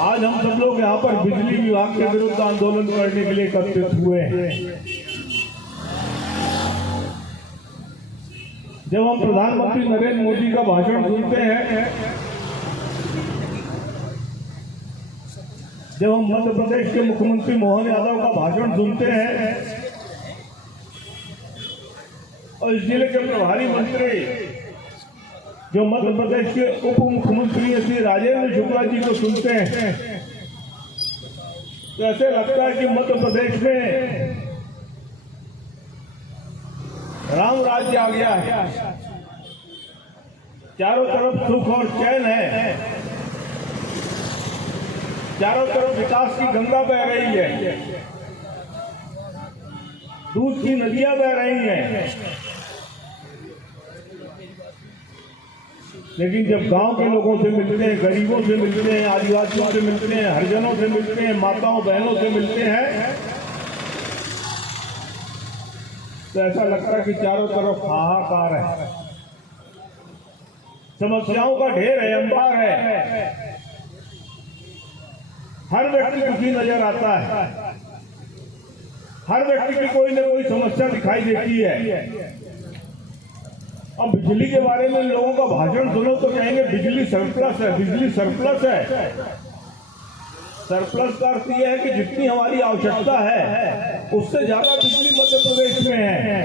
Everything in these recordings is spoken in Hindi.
आज हम सब लोग यहाँ पर बिजली विभाग के विरुद्ध आंदोलन करने के लिए एकत्रित हुए हैं। जब हम प्रधानमंत्री नरेंद्र मोदी का भाषण सुनते हैं, जब हम मध्य प्रदेश के मुख्यमंत्री मोहन यादव का भाषण सुनते हैं और इस जिले के प्रभारी मंत्री जो मध्य प्रदेश के उप मुख्यमंत्री श्री राजेंद्र शुक्ला जी को सुनते हैं, तो ऐसे लगता है कि मध्य प्रदेश में राम राज्य आ गया है। चारों तरफ सुख और चैन है, चारों तरफ विकास की गंगा बह रही है, दूध की नदियां बह रही हैं। लेकिन जब गांव के लोगों से मिलते हैं, गरीबों से मिलते हैं, आदिवासियों से मिलते हैं, हरिजनों से मिलते हैं, माताओं बहनों से मिलते हैं, तो ऐसा लगता है कि चारों तरफ हाहाकार है, समस्याओं का ढेर है, अंबार है। हर व्यक्ति दुखी नजर आता है, हर व्यक्ति की कोई न कोई समस्या दिखाई देती है। अब बिजली के बारे में लोगों का भाषण सुनो तो कहेंगे बिजली सरप्लस है, बिजली सरप्लस है। सरप्लस का अर्थ यह है कि जितनी हमारी आवश्यकता है उससे ज्यादा बिजली मध्य प्रदेश में है।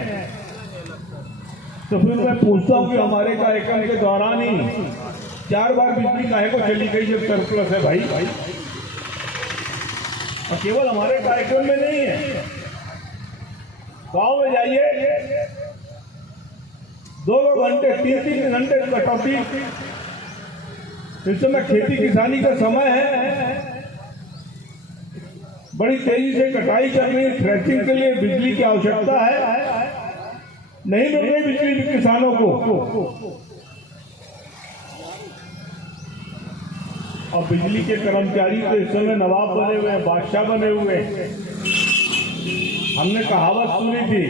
तो फिर मैं पूछता हूँ कि हमारे कार्यक्रम के दौरान ही 4 बार बिजली काहे को चली गई जब सरप्लस है भाई? और केवल हमारे कार्यक्रम में नहीं है, गांव में जाइए, 2-2 घंटे 3-3 घंटे कटौती। इस समय खेती किसानी का समय है, बड़ी तेजी से कटाई चल रही है, थ्रेसिंग के लिए बिजली की आवश्यकता है, नहीं मिल रही बिजली किसानों को। और बिजली के कर्मचारी तो इस समय नवाब बने हुए हैं, बादशाह बने हुए हैं। हमने कहावत सुनी थी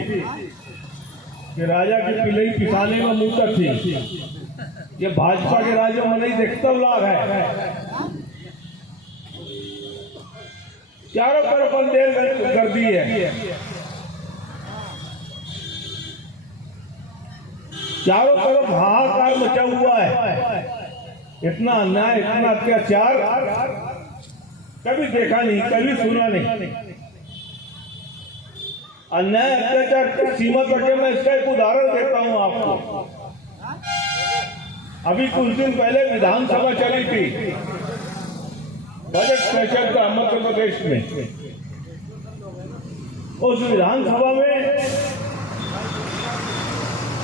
कि राजा की पिलई पिसाने में मुंह तक थी। ये भाजपा के राज्यों में नहीं देखता लाभ है। चारों तरफ अंधेर कर दी है, चारों तरफ हाहाकार मचा हुआ है। इतना अन्याय, इतना अत्याचार कभी देखा नहीं, कभी सुना नहीं। अन्याय अत्याचार की सीमा तक है। मैं इसका एक उदाहरण देता हूं आपको। अभी कुछ दिन पहले विधानसभा चली थी, बजट सेशन का मध्य प्रदेश में। उस विधानसभा में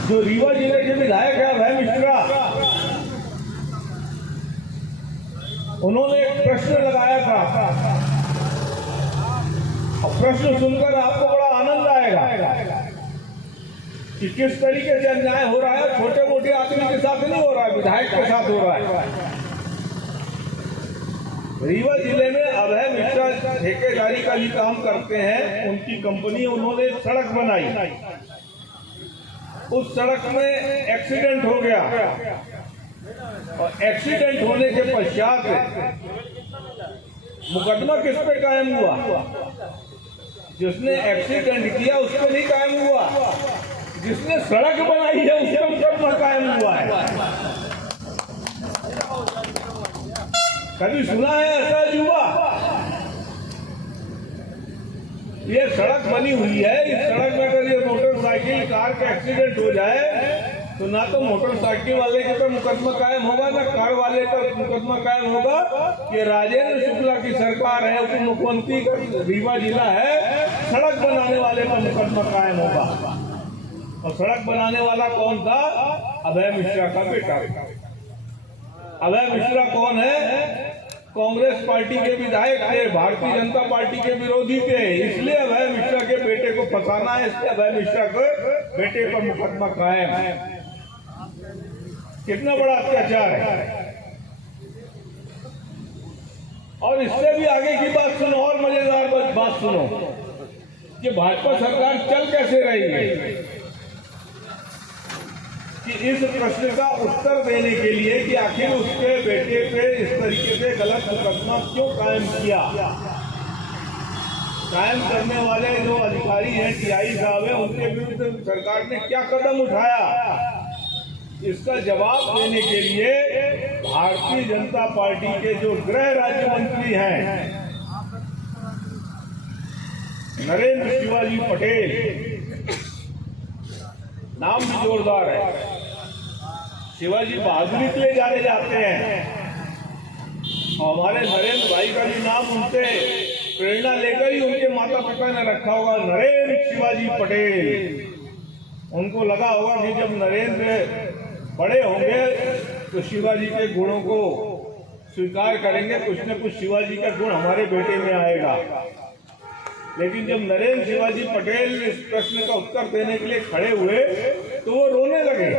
जो रीवा जिले के विधायक है अभय मिश्रा, उन्होंने एक प्रश्न लगाया था। और प्रश्न सुनकर आपको बड़ा आनंद आएगा कि किस तरीके से अन्याय हो रहा है। छोटे मोटे आदमी के साथ नहीं हो रहा है, विधायक के साथ हो रहा है। रीवा जिले में अभय मिश्रा ठेकेदारी का ही काम करते हैं, उनकी कंपनी, उन्होंने एक सड़क बनाई। उस सड़क में एक्सीडेंट हो गया और एक्सीडेंट होने के पश्चात मुकदमा किस पे कायम हुआ? जिसने एक्सीडेंट किया उस पर नहीं कायम हुआ, जिसने सड़क बनाई है उस पर मुकदमा कायम हुआ है। कभी सुना है ऐसा युवा? ये सड़क बनी हुई है, इस सड़क में अगर ये मोटरसाइकिल कार का एक्सीडेंट हो जाए तो ना तो मोटरसाइकिल वाले के पे मुकदमा कायम होगा, ना कार वाले का मुकदमा कायम होगा। ये राजेंद्र शुक्ला की सरकार है, उप मुख्यमंत्री का रीवा जिला है, सड़क बनाने वाले का मुकदमा कायम होगा। और सड़क बनाने वाला कौन था? अभय मिश्रा का बेटा। अभय मिश्रा कौन है? कांग्रेस पार्टी के विधायक थे, भारतीय जनता पार्टी के विरोधी थे। इसलिए अभय मिश्रा के बेटे को फंसाना है, इसलिए अभय मिश्रा के बेटे पर मुकदमा कायम है। कितना बड़ा अत्याचार है। और इससे भी आगे की बात सुनो, और मजेदार बात सुनो कि भाजपा सरकार चल कैसे रही है। कि इस प्रश्न का उत्तर देने के लिए कि आखिर उसके बेटे पे इस तरीके से गलत मुकदमा क्यों कायम किया। कायम करने वाले जो अधिकारी हैं टीआई साहब हैं, उनके विरुद्ध सरकार ने क्या कदम उठाया, इसका जवाब देने के लिए भारतीय जनता पार्टी के जो गृह राज्य मंत्री हैं नरेंद्र शिवाजी पटेल, नाम भी जोरदार है, शिवाजी बहादुरी के लिए जाने जाते हैं, और हमारे नरेंद्र भाई का भी नाम उनसे प्रेरणा लेकर ही उनके माता पिता ने रखा होगा, नरेंद्र शिवाजी पटेल। उनको लगा होगा कि जब नरेंद्र बड़े होंगे तो शिवाजी के गुणों को स्वीकार करेंगे, कुछ न कुछ शिवाजी का गुण हमारे बेटे में आएगा। लेकिन जब नरेंद्र शिवाजी पटेल इस प्रश्न का उत्तर देने के लिए खड़े हुए तो वो रोने लगे।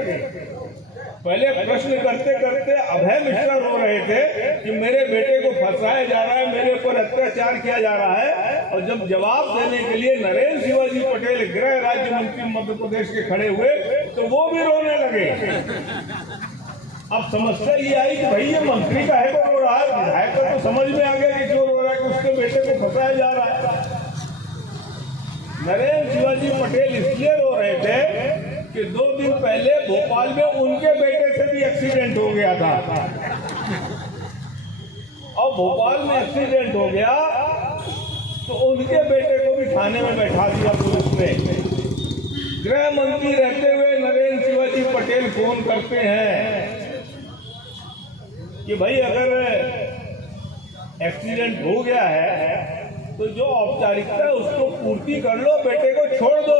पहले प्रश्न करते करते अभय मिश्रा रो रहे थे कि मेरे बेटे को फंसाया जा रहा है, मेरे ऊपर अत्याचार किया जा रहा है, और जब जवाब देने के लिए नरेंद्र शिवाजी पटेल गृह राज्य मंत्री मध्य प्रदेश के खड़े हुए तो वो भी रोने लगे। अब समस्या ये आई कि भाई ये मंत्री का है को रो रहा है, विधायक का तो समझ में आ गया कि क्यों रो रहा है, कि उसके बेटे को फंसाया जा रहा है। नरेंद्र शिवाजी पटेल इसलिए रो रहे थे कि 2 दिन पहले भोपाल में उनके बेटे से भी एक्सीडेंट हो गया था, और भोपाल में एक्सीडेंट हो गया तो उनके बेटे को भी थाने में बैठा दिया पुलिस ने। गृह मंत्री रहते हुए नरेंद्र शिवाजी पटेल फोन करते हैं कि भाई अगर एक्सीडेंट हो गया है तो जो औपचारिकता है उसको पूर्ति कर लो, बेटे को छोड़ दो।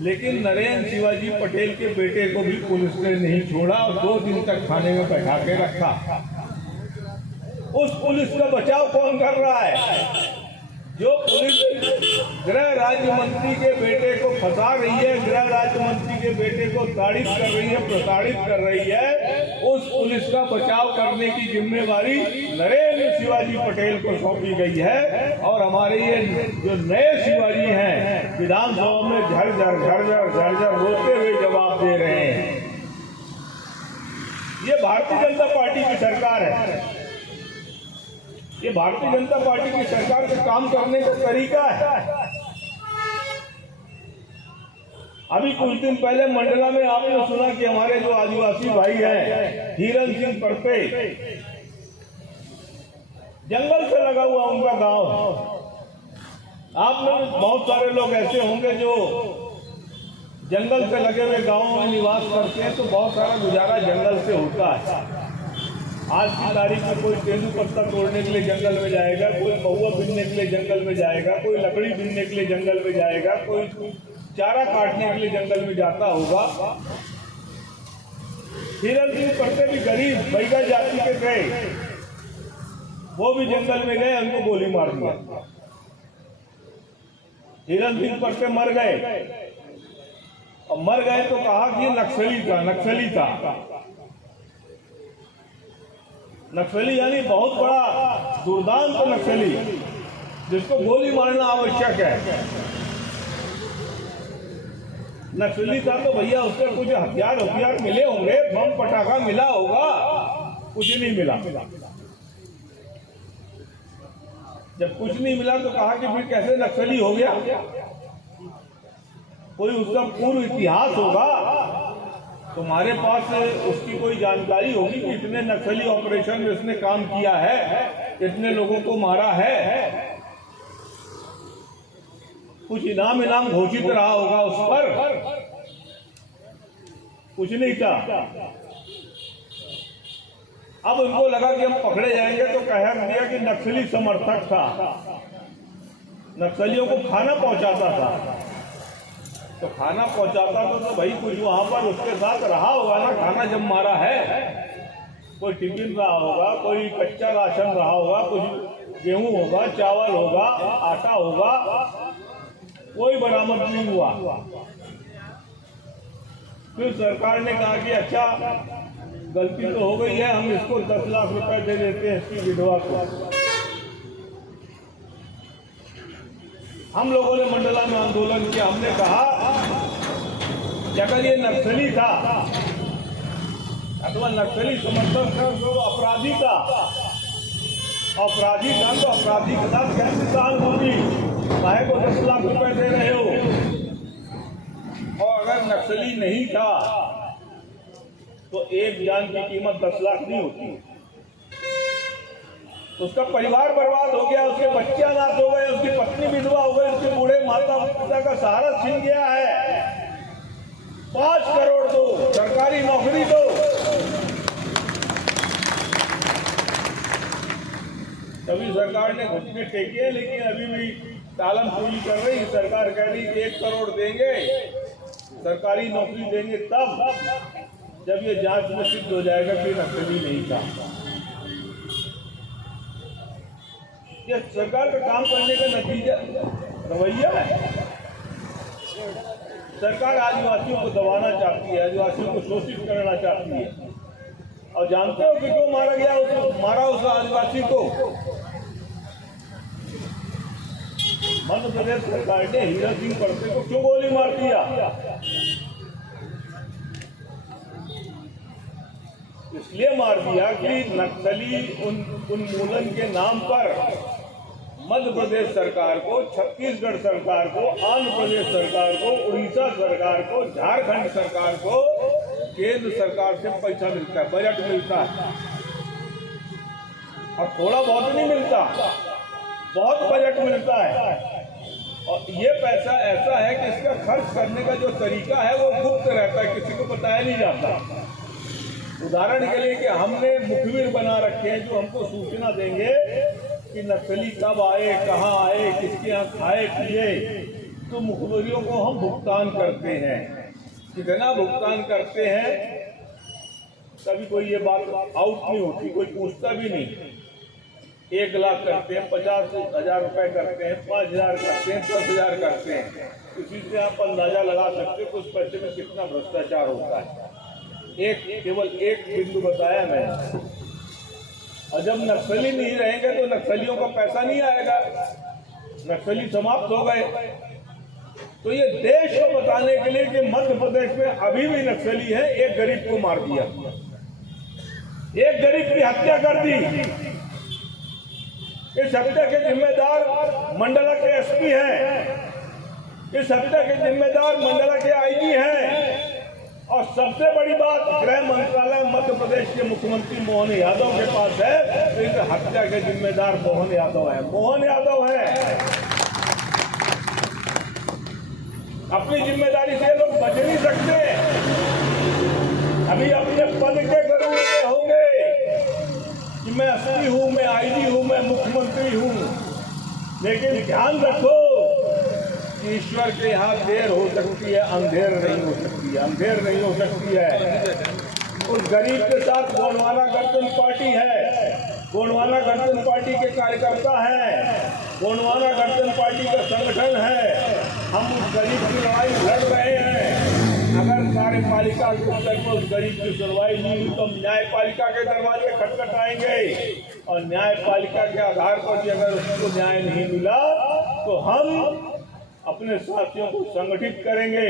लेकिन नरेंद्र शिवाजी पटेल के बेटे को भी पुलिस ने नहीं छोड़ा और 2 दिन तक थाने में बैठा के रखा। उस पुलिस का बचाव कौन कर रहा है? जो पुलिस गृह राज्य मंत्री के बेटे को फंसा रही है, गृह राज्य मंत्री के बेटे को ताड़ित कर रही है, प्रताड़ित कर रही है, उस पुलिस का बचाव करने की जिम्मेवारी नरेंद्र शिवाजी पटेल को सौंपी गई है। और हमारे ये जो नए शिवाजी हैं विधानसभा में झरझर रोते हुए जवाब दे रहे हैं। ये भारतीय जनता पार्टी की सरकार है, ये भारतीय जनता पार्टी की सरकार का काम करने का तरीका है। अभी कुछ दिन पहले मंडला में आपने सुना कि हमारे जो आदिवासी भाई हैं हिरन सिंह परते, जंगल से लगा हुआ उनका गांव। आप में बहुत सारे लोग ऐसे होंगे जो जंगल से लगे हुए गांवों में निवास करते हैं, तो बहुत सारा गुजारा जंगल से होता है। आज की तारीख में कोई तेंदू पत्ता तोड़ने के लिए जंगल में जाएगा, कोई महुआ बीनने के लिए जंगल में जाएगा, कोई लकड़ी बीनने के लिए जंगल में जाएगा, कोई चारा काटने के लिए जंगल में जाता होगा। हिरन सिंह परते भी गरीब बैगा जाति के गए, वो भी जंगल में गए, उनको गोली मार दिया। हिरन सिंह परते मर गए, और मर गए तो कहा कि नक्सली था। नक्सली यानी बहुत बड़ा दुर्दांत नक्सली, जिसको गोली मारना आवश्यक है। नक्सली था तो भैया उससे कुछ हथियार मिले होंगे, बम पटाखा मिला होगा, कुछ नहीं मिला। जब कुछ नहीं मिला तो कहा कि फिर कैसे नक्सली हो गया? कोई उसका पूर्व इतिहास होगा, तुम्हारे पास उसकी कोई जानकारी होगी कि इतने नक्सली ऑपरेशन में उसने काम किया है, इतने लोगों को मारा है, कुछ इनाम घोषित रहा होगा उस पर। कुछ नहीं था। अब उनको लगा कि हम पकड़े जाएंगे तो कह दिया कि नक्सली समर्थक था, नक्सलियों को खाना पहुंचाता था। तो खाना पहुंचाता तो भाई कुछ वहां पर उसके साथ रहा होगा ना, खाना जब मारा है, कोई टिफिन रहा होगा, कोई कच्चा राशन रहा होगा, कुछ गेहूं होगा, चावल होगा, आटा होगा, कोई बरामद नहीं हुआ। फिर सरकार ने कहा कि अच्छा गलती तो हो गई है, हम इसको 10 लाख रुपए दे देते हैं इसकी विधवा को। हम लोगों ने मंडला में आंदोलन किया, हमने कहा कि अगर ये नक्सली था अथवा नक्सली समर्थन था तो अपराधी था, अपराधी था तो अपराधी के साथ कैसे सहानुभूति, काहे को 10 लाख रुपए दे रहे हो। और अगर नक्सली नहीं था तो एक जान की कीमत 10 लाख नहीं होती। उसका परिवार बर्बाद हो गया, उसके बच्चे अनाथ हो गए, उसकी पत्नी विधवा हो गई, उसके बूढ़े माता पिता का सहारा छीन गया है। 5 करोड़ दो, सरकारी नौकरी दो। तभी सरकार ने घुटने टेके, लेकिन अभी भी तालम पूरी कर रही। सरकार कह रही कि 1 करोड़ देंगे, सरकारी नौकरी देंगे तब जब ये जांच में सिद्ध हो जाएगा कि नक्सली नहीं था। ये सरकार का काम करने का नतीजा रवैया है। सरकार आदिवासियों को दबाना चाहती है, आदिवासियों को शोषित करना चाहती है। और जानते हो कि क्यों मारा गया, मारा उस आदिवासी को? मध्य प्रदेश सरकार ने हीरा सिंह परसे को क्यों गोली मार दिया? इसलिए मार दिया कि नक्सली उन्मूलन के नाम पर मध्य प्रदेश सरकार को, छत्तीसगढ़ सरकार को, आंध्र प्रदेश सरकार को, उड़ीसा सरकार को, झारखंड सरकार को केंद्र सरकार से पैसा मिलता है, बजट मिलता है। और थोड़ा बहुत नहीं मिलता, बहुत बजट मिलता है। और ये पैसा ऐसा है कि इसका खर्च करने का जो तरीका है वो गुप्त रहता है, किसी को बताया नहीं जाता। उदाहरण के लिए कि हमने मुखबिर बना रखे हैं जो हमको सूचना देंगे कि नक्सली कब आए, कहाँ आए, किसके यहाँ खाए पिए। तो मुखबिरों को हम भुगतान करते हैं। कितना भुगतान करते हैं कभी कोई ये बात आउट नहीं होती, कोई पूछता भी नहीं। 1 लाख करते हैं, 50,000 रुपए करते हैं, 5,000 करते हैं, 10,000 करते हैं। इसी से आप अंदाजा लगा सकते हो उस पैसे में कितना भ्रष्टाचार होता है। केवल एक बिंदु बताया मैंने। और जब नक्सली नहीं रहेंगे तो नक्सलियों का पैसा नहीं आएगा, नक्सली समाप्त हो गए। तो ये देश को बताने के लिए कि मध्य प्रदेश में अभी भी नक्सली है, एक गरीब को मार दिया, एक गरीब की हत्या कर दी। इस हत्या के जिम्मेदार मंडला के एसपी हैं, इस हत्या के जिम्मेदार मंडला के आईजी हैं। और सबसे बड़ी बात, गृह मंत्रालय मध्य प्रदेश के मुख्यमंत्री मोहन यादव के पास है। तो इस हत्या के जिम्मेदार मोहन यादव है, मोहन यादव है। अपनी जिम्मेदारी से लोग बच नहीं सकते। अभी अपने पद के गरुड़ में होंगे कि मैं एसपी हूं, मैं आईजी हूं, मैं मुख्यमंत्री हूं। लेकिन ध्यान रखो, ईश्वर के यहाँ देर हो सकती है, अंधेर नहीं हो सकती है, अंधेर नहीं हो सकती है। उस गरीब के साथ गोंडवाना गठबंधन पार्टी है, गोंडवाना गठबंधन पार्टी के कार्यकर्ता हैं, गोंडवाना गठबंधन पार्टी का संगठन है। हम उस गरीब की लड़ाई लड़ रहे हैं। अगर कार्यपालिका के स्तर पर उस गरीब की सुनवाई नहीं हुई तो हम न्यायपालिका के दरवाजे खटखटाएंगे। और न्यायपालिका के आधार पर भी अगर उसको न्याय नहीं मिला तो हम अपने साथियों को संगठित करेंगे।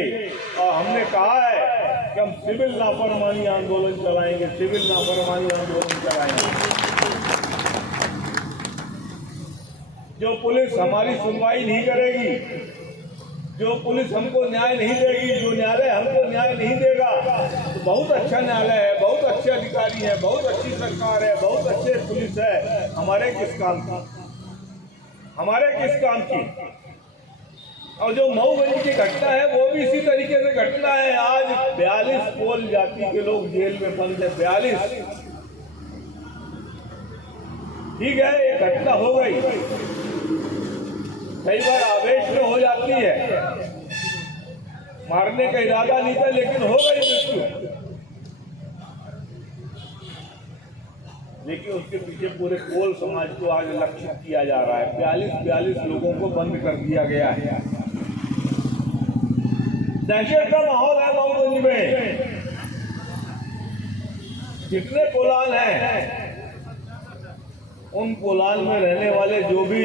और हमने कहा है कि हम सिविल लापरवाही आंदोलन चलाएंगे, सिविल लापरवाही आंदोलन चलाएंगे। जो पुलिस हमारी सुनवाई नहीं करेगी, जो पुलिस हमको न्याय नहीं देगी, जो न्यायालय हमको न्याय नहीं देगा, तो बहुत अच्छा न्यायालय है, बहुत अच्छे अधिकारी हैं, बहुत अच्छी सरकार है, बहुत अच्छे पुलिस है, हमारे किस काम की, हमारे किस काम की। और जो मऊगंज की घटना है वो भी इसी तरीके से घटना है। आज 42 कोल जाति के लोग जेल में बंद है, 42। ठीक है, ये घटना हो गई, कई बार आवेश में हो जाती है, मारने का इरादा नहीं था लेकिन हो गई मृत्यु। लेकिन उसके पीछे पूरे कोल समाज को आज लक्षित किया जा रहा है। 42 लोगों को बंद कर दिया गया है। दहशत का माहौल है मऊगंज में। जितने कोलान हैं, उन कोलान में रहने वाले जो भी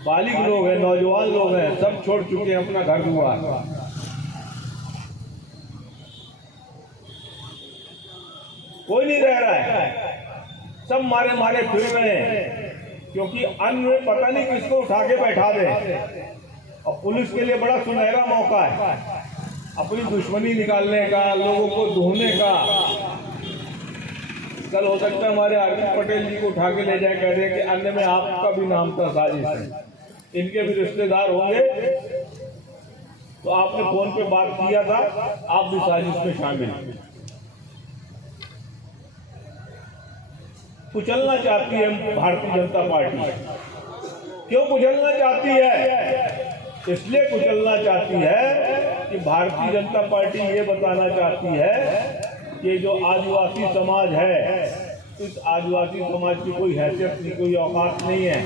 बालिग लोग हैं, नौजवान लोग हैं, सब छोड़ चुके हैं अपना घर दुआर। कोई नहीं रह रहा है, सब मारे मारे फिर रहे हैं, क्योंकि अन्न में पता नहीं किसको उठा के बैठा दे। और पुलिस के लिए बड़ा सुनहरा मौका है अपनी दुश्मनी निकालने का, लोगों को धोने का। कल हो सकता है हमारे हार्दिक पटेल जी को उठा के ले जाए, कह दे कि अन्य में आपका भी नाम था साजिश है, इनके भी रिश्तेदार होंगे, तो आपने फोन पे बात किया था, आप भी साजिश में शामिल। कुचलना चाहती है भारतीय जनता पार्टी। क्यों कुचलना चाहती है? इसलिए कुचलना चाहती है कि भारतीय जनता पार्टी ये बताना चाहती है कि जो आदिवासी समाज है, इस आदिवासी समाज की कोई हैसियत नहीं, कोई औकात नहीं है।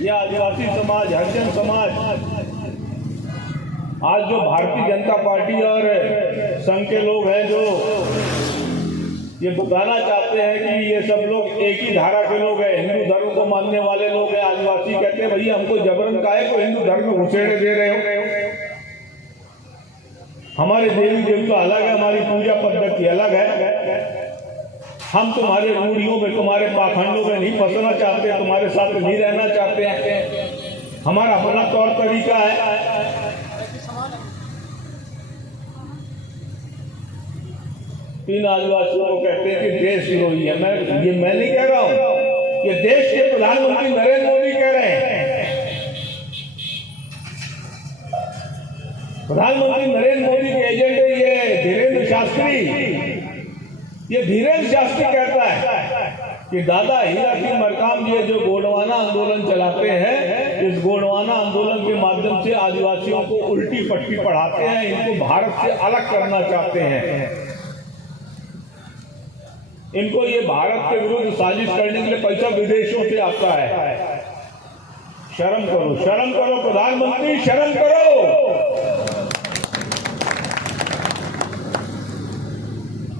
यह आदिवासी समाज, हरिजन समाज, आज जो भारतीय जनता पार्टी और संघ के लोग हैं जो ये बताना चाहते हैं कि ये सब लोग एक ही धारा के लोग हैं, हिंदू धर्म को मानने वाले लोग हैं। आदिवासी कहते हैं भैया हमको जबरन काहे को हिंदू धर्म में घुसेड़े दे रहे हो, हमारे देवी देवता अलग है, हमारी पूजा पद्धति अलग है, हम तुम्हारे रूढ़ियों में, तुम्हारे पाखंडों में नहीं फंसना चाहते, तुम्हारे साथ नहीं रहना चाहते हैं, हमारा अपना तौर तरीका है। इन आदिवासियों को कहते हैं कि देशद्रोही है। मैं नहीं कह रहा हूं, ये देश के प्रधानमंत्री नरेंद्र मोदी कह रहे हैं। प्रधानमंत्री नरेंद्र मोदी के एजेंट है ये धीरेन्द्र शास्त्री। ये धीरेन्द्र शास्त्री कहता है कि दादा हीरा सिंह मरकाम जी जो गोंडवाना आंदोलन चलाते हैं, इस गोंडवाना आंदोलन के माध्यम से आदिवासियों को उल्टी पट्टी पढ़ाते हैं, इनको भारत से अलग करना चाहते हैं, इनको ये भारत के विरुद्ध साजिश करने के लिए पैसा विदेशों से आता है। शर्म करो, शर्म करो प्रधानमंत्री, शर्म करो।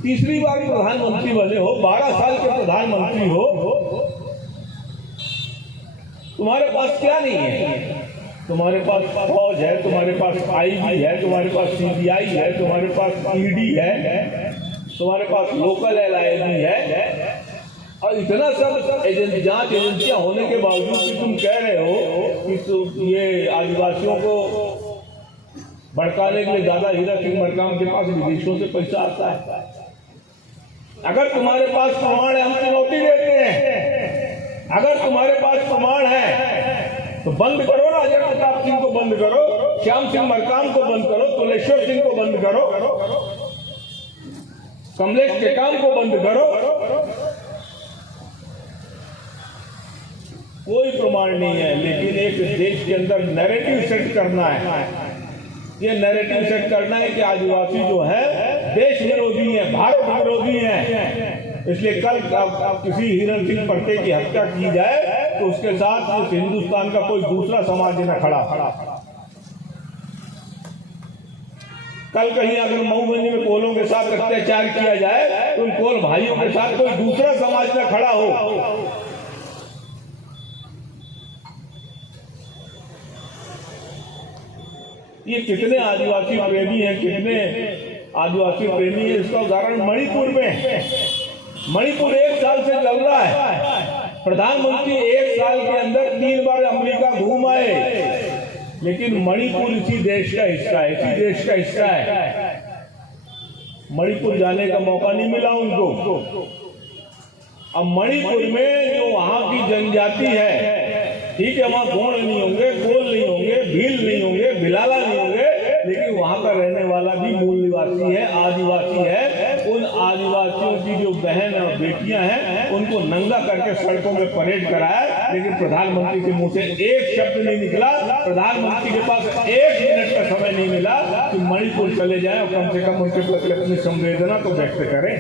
तीसरी बार प्रधानमंत्री बने हो, 12 साल के प्रधानमंत्री हो, तुम्हारे पास क्या नहीं है? तुम्हारे पास फौज है, तुम्हारे पास आईबी है, तुम्हारे पास सीबीआई है, तुम्हारे पास ईडी है, तुम्हारे पास लोकल एलआईबी है, और इतना सब जांच एजेंसियां होने के बावजूद भी तुम कह रहे हो कि ये आदिवासियों को भड़काने के लिए दादा हीरा सिंह मरकाम के पास विदेशों से पैसा आता है। अगर तुम्हारे पास प्रमाण है, हम चुनौती देते हैं, अगर तुम्हारे पास प्रमाण है तो बंद करो ना, अजय प्रताप सिंह को बंद करो, श्याम सिंह मरकाम को बंद करो, तुलेश्वर सिंह को बंद करो, कमलेश टेकाम को बंद करो। कोई प्रमाण नहीं है, लेकिन एक देश के अंदर नैरेटिव सेट करना है। ये नैरेटिव सेट करना है कि आदिवासी जो है देश विरोधी है, भारत विरोधी है। इसलिए कल किसी हिरण सिंह पर्टे की हत्या की जाए तो उसके साथ इस हिंदुस्तान का कोई दूसरा समाज न खड़ा। कल कहीं अगर मऊगंज में कोलों के साथ अत्याचार किया जाए तो उन कोल भाइयों के साथ कोई दूसरा समाज न खड़ा हो। ये कितने आदिवासी प्रेमी हैं, कितने आदिवासी प्रेमी हैं, इसका उदाहरण मणिपुर में। मणिपुर 1 साल से चल रहा है, प्रधानमंत्री 1 साल के अंदर 3 बार अमेरिका घूम आए, लेकिन मणिपुर इसी देश का हिस्सा है, इसी देश का हिस्सा है। मणिपुर जाने का मौका नहीं मिला उनको। अब मणिपुर में जो वहां की जनजाति है, ठीक है, वहां गोंड नहीं होंगे, कोल नहीं होंगे, भील नहीं होंगे, भिलाला नहीं होंगे, लेकिन वहां का रहने वाला भी मूल निवासी है, आदिवासी है। उन आदिवासियों की जो बहन और बेटियां हैं उनको नंगा करके सड़कों में परेड कराया, लेकिन प्रधानमंत्री के मुंह से एक शब्द नहीं निकला। प्रधानमंत्री के पास 1 मिनट का समय नहीं मिला कि मणिपुर चले जाएं और कम से कम उनके प्रति अपनी संवेदना तो व्यक्त करें।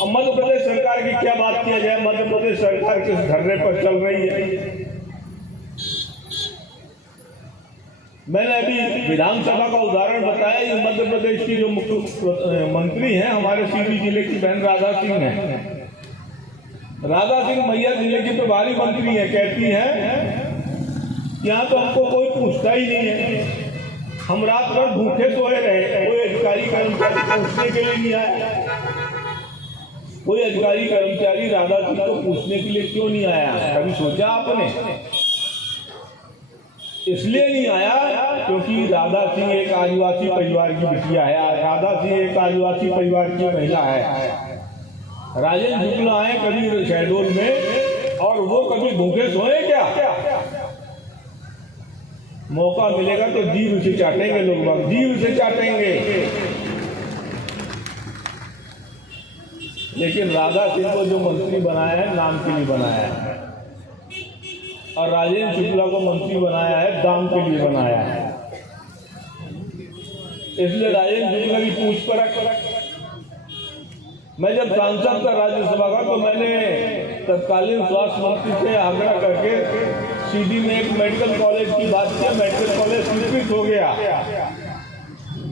अब मध्य प्रदेश सरकार की क्या बात किया जाए? मध्य प्रदेश सरकार किस धरने पर चल रही है? मैंने अभी विधानसभा का उदाहरण बताया। ये मध्य प्रदेश की जो मुख्य मंत्री हैं हमारे सीधी जिले की बहन राधा सिंह हैं। राधा सिंह मैया जिले की प्रभारी मंत्री है, कहती हैं यहाँ तो हमको कोई पूछता ही नहीं है। हम रात भर भूखे सोए रहे, कोई अधिकारी कर्मचारी पूछने के लिए नहीं आया। कोई अधिकारी कर्मचारी राधा सिंह को पूछने के लिए क्यों नहीं आया? कभी सोचा आपने? इसलिए नहीं आया क्योंकि राधा सिंह एक आदिवासी परिवार की बिटिया है, राधा सिंह एक आदिवासी परिवार की महिला है। राजेंद्र शुक्ला आए कभी शहडोल में और वो कभी भूखे सोए क्या? मौका मिलेगा तो जीभ से चाटेंगे लोग, जीभ से चाटेंगे। लेकिन राधा सिंह को जो मंत्री बनाया है नाम के लिए बनाया है, और राजेंद्र शुक्ला को मंत्री बनाया है दाम के लिए बनाया है। इसलिए राजेंद्र शुक्ला की पूछ परख। मैं जब सांसद था राज्यसभा का तो मैंने तत्कालीन स्वास्थ्य मंत्री से आग्रह करके सीधी में एक मेडिकल कॉलेज की बात की। मेडिकल कॉलेज स्वीकृत हो गया।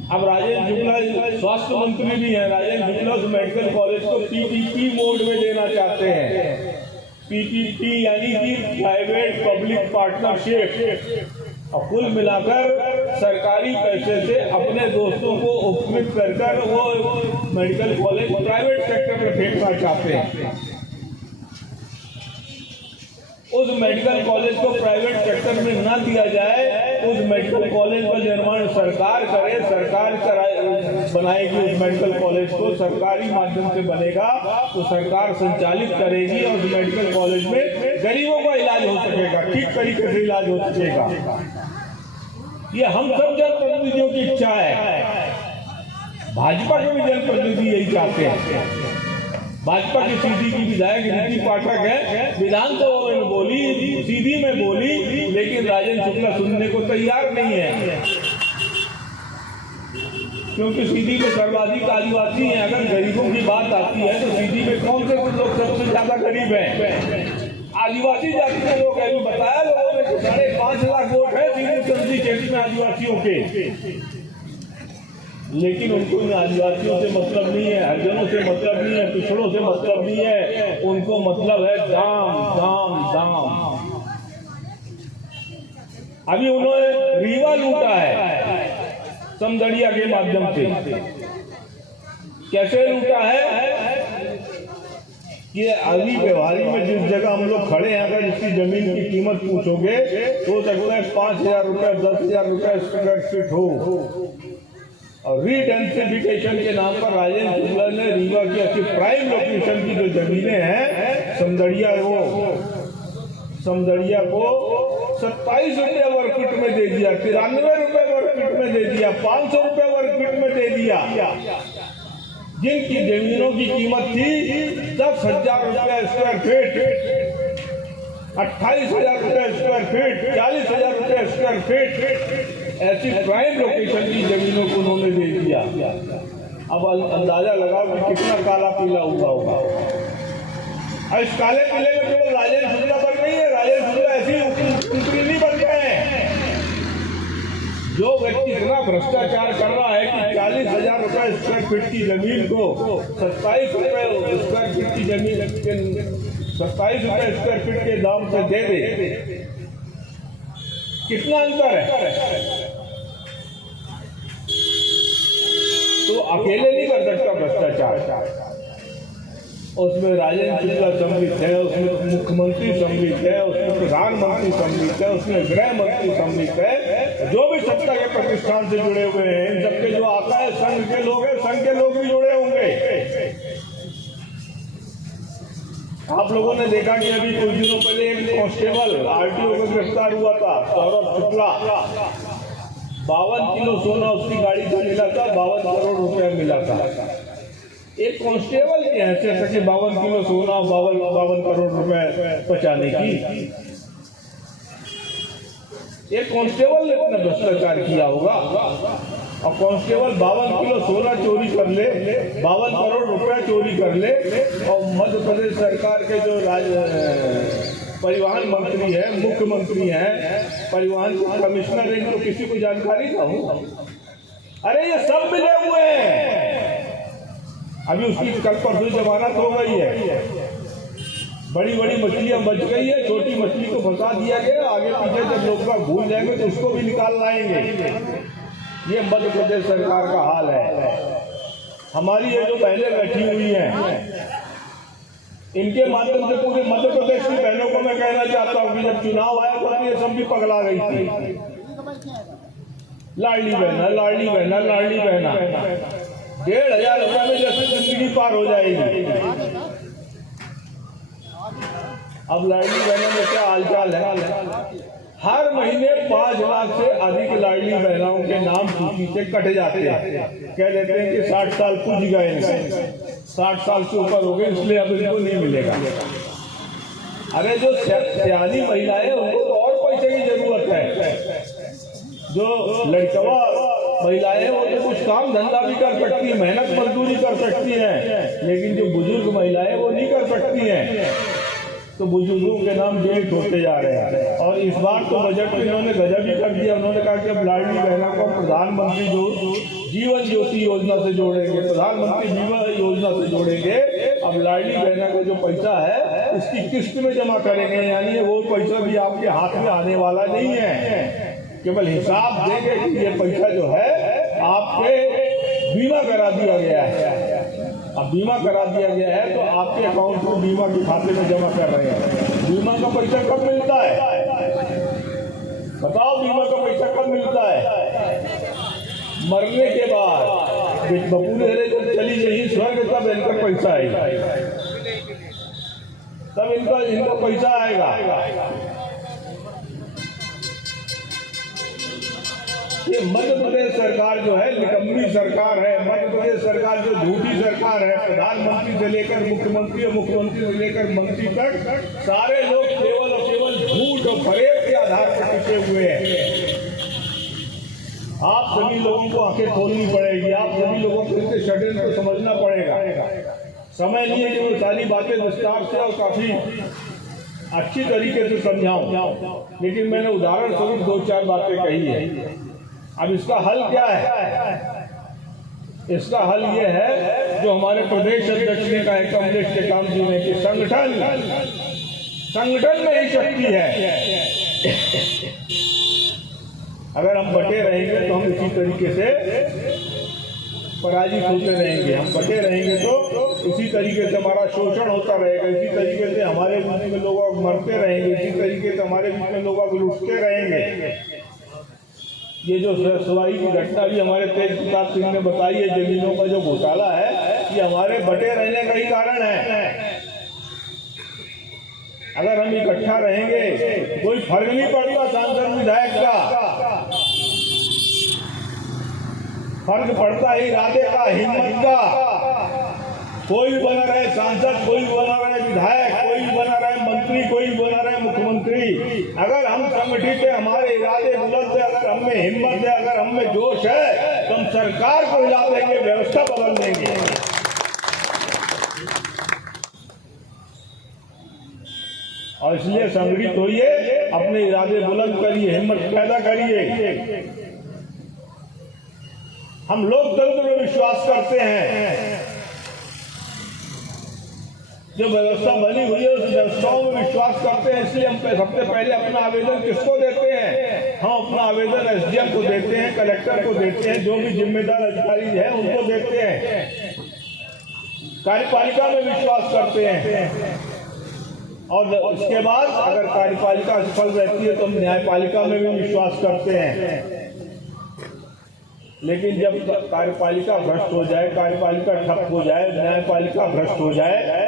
अब राजेंद्र शुक्ला स्वास्थ्य मंत्री भी है। राजेंद्र शुक्ला उस मेडिकल कॉलेज को पीपीपी मोड में देना चाहते हैं। पीपीपी यानी कि प्राइवेट पब्लिक पार्टनरशिप, और कुल मिलाकर सरकारी पैसे से अपने दोस्तों को उपकृत कर वो मेडिकल कॉलेज प्राइवेट सेक्टर में फेंकना चाहते हैं। उस मेडिकल कॉलेज को प्राइवेट सेक्टर में ना दिया जाए, उस मेडिकल कॉलेज का निर्माण सरकार करे, सरकार बनाएगी उस मेडिकल कॉलेज को, सरकारी माध्यम से बनेगा तो सरकार संचालित करेगी और उस मेडिकल कॉलेज में गरीबों का इलाज हो सकेगा, ठीक तरीके से इलाज हो सकेगा। ये हम सब जनप्रतिनिधियों की इच्छा है। भाजपा के भी जनप्रतिनिधि यही चाहते हैं। भाजपा की सीधी की विधायक रीति पाठक है, विधानसभा में बोली, सीधी में बोली, लेकिन राजेंद्र शुक्ला सुनने को तैयार नहीं है, क्योंकि सीधी में सर्वाधिक आदिवासी हैं। अगर गरीबों की बात आती है तो सीधी में कौन से लोग सबसे ज्यादा गरीब हैं? आदिवासी जाति के लोग हैं। बताया लोगों ने 5.5 लाख वोट है सीधी सब्जी खेती में आदिवासियों के, लेकिन उनको इन आदिवासियों से मतलब नहीं है, हरिजनों से मतलब नहीं है, पिछड़ों से मतलब नहीं है। उनको मतलब है दाम दाम दाम। अभी उन्होंने रीवा लूटा है समदड़िया के माध्यम से। कैसे लूटा है? ये अभी व्यवहारी में जिस जगह हम लोग खड़े हैं, अगर इसकी जमीन की कीमत पूछोगे तो सकता है 5,000 रुपए 10,000 रुपए स्क्वायर फीट हो। और रीडेंसिफिकेशन के नाम पर राजेंद्र शुक्ला ने रीवा की अच्छी प्राइम लोकेशन की जो जमीनें हैं समदड़िया, वो समदड़िया को 27 रुपये वर्ग फीट में दे दिया, 93 रुपये वर्ग फीट में दे दिया, 500 रुपये वर्ग फीट में दे दिया। जिनकी जमीनों की कीमत थी 10,000 रुपये स्क्वायर फीट, 28,000 रुपये स्क्वायर फीट, 40,000 रुपये स्क्वायर फीट, ऐसी प्राइम लोकेशन की जमीनों को उन्होंने दे दिया। अब अंदाजा लगाओ कि कितना काला पीला हुआ होगा। और इस काले पीले में केवल राजेंद्र शुक्ला बन नहीं है, राजेंद्र शुक्ला ऐसी ऊपरी नहीं बन गए हैं। जो व्यक्ति इतना भ्रष्टाचार कर रहा है कि 40,000 रुपये स्क्वायर फीट की जमीन को 27 रुपये स्क्वायर फीट की जमीन 27 रुपये स्क्वायर फीट के दाम से दे दे, कितना अंतर है? तो अकेले नहीं कर सकता भ्रष्टाचार। उसमें राजेंद्र शुक्ला सम्मिलित है, उसमें मुख्यमंत्री सम्मिलित है, उसमें प्रधानमंत्री सम्मिलित है, उसमें गृह मंत्री सम्मिलित है। जो भी सत्ता के प्रतिष्ठान से जुड़े हुए हैं, इन सबके जो आता है संघ के लोग हैं, संघ के लोग भी जुड़े होंगे। आप लोगों ने देखा कि अभी कुछ दिनों पहले एक कांस्टेबल आरटीओ को गिरफ्तार हुआ था, सौरभ शुक्ला। 52 किलो सोना उसकी गाड़ी से मिला था, 52 करोड़ रुपया मिला था। एक कांस्टेबल की हैसियत है कि 52 किलो सोना 52 करोड़ रुपए बचाने की। एक कांस्टेबल ने इतना भ्रष्टाचार किया होगा, और कांस्टेबल 52 किलो सोना चोरी कर ले, 52 करोड़ रुपया चोरी कर ले, और मध्य प्रदेश सरकार के जो परिवहन मंत्री है, मुख्यमंत्री हैं, परिवहन कमिश्नर है, इनको किसी को जानकारी ना हो। अरे ये सब मिले हुए हैं। अभी उसकी कल परसों जमानत हो गई है। बड़ी बड़ी मछलियां बच गई है, छोटी मछली को फंसा दिया गया। आगे पीछे जब लोग भूल जाएंगे तो उसको भी निकाल लाएंगे। ये मध्य प्रदेश सरकार का हाल है। हमारी ये जो बहनें बैठी हुई हैं, इनके माध्यम से पूरे मध्य प्रदेश की बहनों को मैं कहना चाहता हूँ कि जब चुनाव आया तो ये सब भी पगला गई थी। लाडली बहना, लाडली बहना, लाडली बहना, 1,500 रुपये में जैसे जिंदगी पार हो जाएगी। अब लाडली बहनों में क्या हालचाल है? हर महीने 5 लाख से अधिक लाडली बहनों के नाम सूची से कट जाते हैं। कह देते हैं कि 60 साल पूछ गए, 60 साल से ऊपर हो गए, इसलिए अब इनको नहीं मिलेगा। अरे जो सियानी महिलाएं उनको तो और पैसे की जरूरत है। जो लड़कवा महिलाएं वो तो कुछ काम धंधा भी कर सकती है, मेहनत मजदूरी कर सकती हैं, लेकिन जो बुजुर्ग महिलाएं वो नहीं कर सकती हैं। तो बुजुर्गों के नाम डिलीट होते जा रहे हैं। और इस बार तो बजट में इन्होंने गजब ही कर दिया। उन्होंने कहा कि अब लाडली बहनों को प्रधानमंत्री जो जीवन ज्योति योजना से जोड़ेंगे, प्रधानमंत्री जीवन योजना से जोड़ेंगे। अब लाडली बहनों का जो पैसा है उसकी किस्त में जमा करेंगे, यानी वो पैसा भी आपके हाथ में आने वाला नहीं है। केवल हिसाब देंगे कि ये पैसा जो है आपके बीमा करा दिया गया है। अब बीमा करा दिया गया है तो आपके अकाउंट को बीमा के खाते में जमा कर रहे हैं। बीमा का पैसा कब मिलता है? बताओ, बीमा का पैसा कब मिलता है? मरने के बाद। बपूरे जब चली गई स्वर्ग तब इनका पैसा आएगा, तब इनका पैसा आएगा। ये मध्य प्रदेश सरकार जो है निकम्मी सरकार है। मध्य प्रदेश सरकार जो झूठी सरकार है। प्रधानमंत्री से लेकर मुख्यमंत्री और मुख्यमंत्री से लेकर मंत्री तक सारे लोग केवल और केवल झूठ और फरेब के आधार पर टिके हुए हैं। आप सभी लोगों को आंखें खोलनी पड़ेगी। आप सभी लोगों को इसके षड्यंत्र को समझना पड़ेगा। समय नहीं है कि वो सारी बातें विस्तार से और काफी अच्छी तरीके से समझाऊं, लेकिन मैंने उदाहरण स्वरूप 2-4 बातें कही है। अब इसका हल क्या है? इसका हल ये है जो हमारे प्रदेश अध्यक्ष ने कहा है, कमलेश टेकाम जी ने, कि संगठन में ही शक्ति है। अगर हम बटे रहेंगे तो हम इसी तरीके से पराजित होते रहेंगे। हम बटे रहेंगे तो इसी तरीके से हमारा शोषण होता रहेगा, इसी तरीके से हमारे बीच में लोग मरते रहेंगे, इसी तरीके से हमारे बीच में लोग लुटते रहेंगे। ये जो सवाई की घटना भी हमारे तेज प्रताप सिंह ने बताई है, जमीनों का जो घोटाला है, ये हमारे बटे रहने का ही कारण है। अगर हम इकट्ठा रहेंगे कोई फर्क नहीं पड़ता सांसद विधायक का, फर्क पड़ता है इरादे का, हिम्मत का। कोई भी बना रहे सांसद, कोई भी बना रहे विधायक, कोई भी बना रहे मंत्री, कोई भी बना रहे मुख्यमंत्री, अगर हम संगठित है, हमारे इरादे बुलंद है, अगर हम में हिम्मत है, अगर हम में जोश है, तो हम सरकार को हिला देंगे, व्यवस्था बदल देंगे। और इसलिए संगठित होइए, अपने इरादे बुलंद करिए, हिम्मत पैदा करिए। हम लोकतंत्र में विश्वास करते हैं। जो व्यवस्था बनी हुई है उस व्यवस्थाओं में विश्वास करते हैं, इसलिए हम सबसे पहले अपना आवेदन किसको देते हैं? हम अपना आवेदन एसडीएम को देते हैं, कलेक्टर को देते हैं, जो भी जिम्मेदार अधिकारी है उनको देते हैं। कार्यपालिका में विश्वास करते हैं और उसके बाद अगर कार्यपालिका सफल रहती है तो हम न्यायपालिका में भी विश्वास करते हैं। लेकिन जब कार्यपालिका भ्रष्ट हो जाए, कार्यपालिका ठप हो जाए, न्यायपालिका भ्रष्ट हो जाए,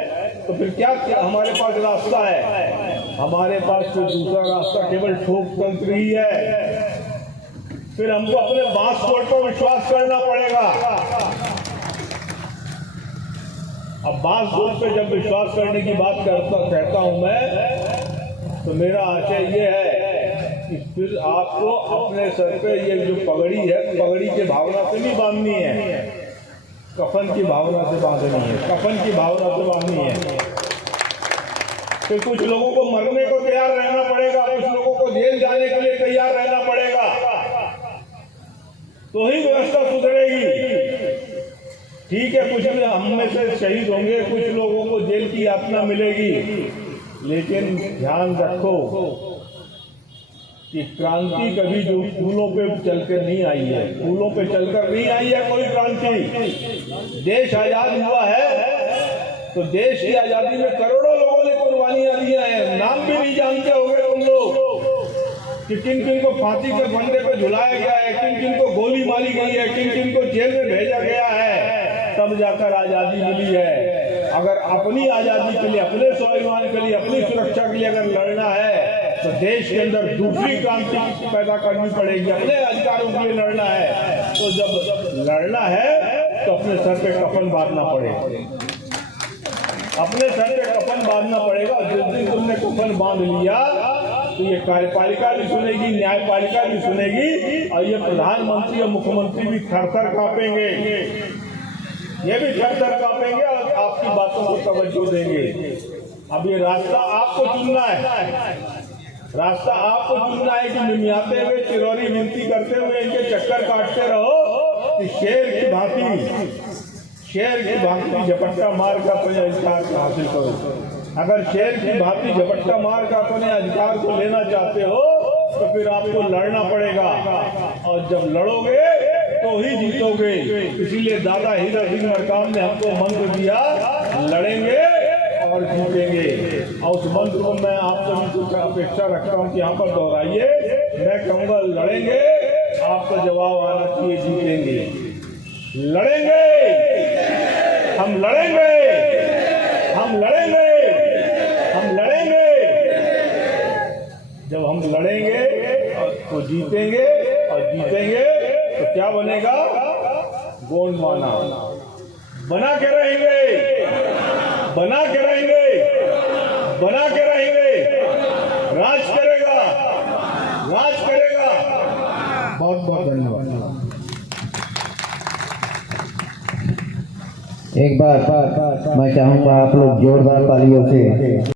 तो फिर क्या हमारे पास रास्ता है? हमारे पास कोई दूसरा रास्ता केवल ठोक तंत्र ही है। फिर हमको अपने बांस कोर्ट पर विश्वास करना पड़ेगा। अब बांस कोर्ट पे जब विश्वास करने की बात कहता हूं मैं, तो मेरा आशय ये है कि फिर आपको अपने सर पे ये जो पगड़ी है, पगड़ी की भावना से नहीं बांधनी है, कफन की भावना से बांधनी है, कफन की भावना से बांधनी है। फिर कुछ लोगों को मरने को तैयार रहना पड़ेगा, कुछ लोगों को जेल जाने के लिए तैयार रहना पड़ेगा, तो ही व्यवस्था सुधरेगी। ठीक है, कुछ हम में से शहीद होंगे, कुछ लोगों को जेल की यातना मिलेगी, लेकिन ध्यान रखो कि क्रांति कभी जो फूलों पे चलकर नहीं आई है, फूलों पे चलकर नहीं आई है कोई क्रांति। देश आजाद हुआ है तो देश की आजादी में करोड़ों लोगों ने कुर्बानियां दी हैं। नाम भी नहीं जानते होंगे तुम लोग कि किन किन को फांसी के फंदे पे झुलाया गया है, किन किन को गोली मारी गई है, किन किन को जेल में भेजा गया है, तब जाकर आजादी मिली है। अगर अपनी आजादी के लिए, अपने स्वाभिमान के लिए, अपनी सुरक्षा के लिए अगर लड़ना है तो देश के अंदर दूसरी क्रांति पैदा करनी पड़ेगी। अपने अधिकारों के लिए लड़ना है तो जब लड़ना है तो अपने सर पे कफन बांधना पड़ेगा, अपने सर पे कफन बांधना पड़ेगा। जिस दिन तुमने कफन बांध लिया तो ये कार्यपालिका भी सुनेगी, न्यायपालिका भी सुनेगी और ये प्रधानमंत्री और मुख्यमंत्री भी थर-थर कांपेंगे, ये भी थर-थर कांपेंगे और आपकी बातों को तवज्जो देंगे। अब ये रास्ता आपको चुनना है, रास्ता आपको चुनना है कि मिमियाते हुए, चिरौरी विनती करते हुए इनके चक्कर काटते रहो कि शेर की भांति झपट्टा मार का अपने अधिकार को हासिल करो। अगर शेर की भांति झपट्टा मार का अपने अधिकार को लेना चाहते हो तो फिर आपको लड़ना पड़ेगा और जब लड़ोगे तो ही जीतोगे। इसीलिए दादा हीरा सिंह मरकाम ने हमको मंत्र दिया, लड़ेंगे और जीतेंगे। और उस मंत्र को मैं आप सभी को अपेक्षा रखता हूँ कि यहाँ पर दोहराइए। मैं कहूँगा लड़ेंगे, आपका जवाब आना चाहिए जीतेंगे। लड़ेंगे, हम लड़ेंगे, हम लड़ेंगे, हम लड़ेंगे। जब हम लड़ेंगे तो जीतेंगे और जीतेंगे तो क्या बनेगा? गोंडवाना बना के रहेंगे, बना के रहेंगे, बना के रहेंगे। राज करेगा, राज करेगा। बहुत बहुत धन्यवाद। एक बार मैं चाहूंगा आप लोग जोरदार तालियों से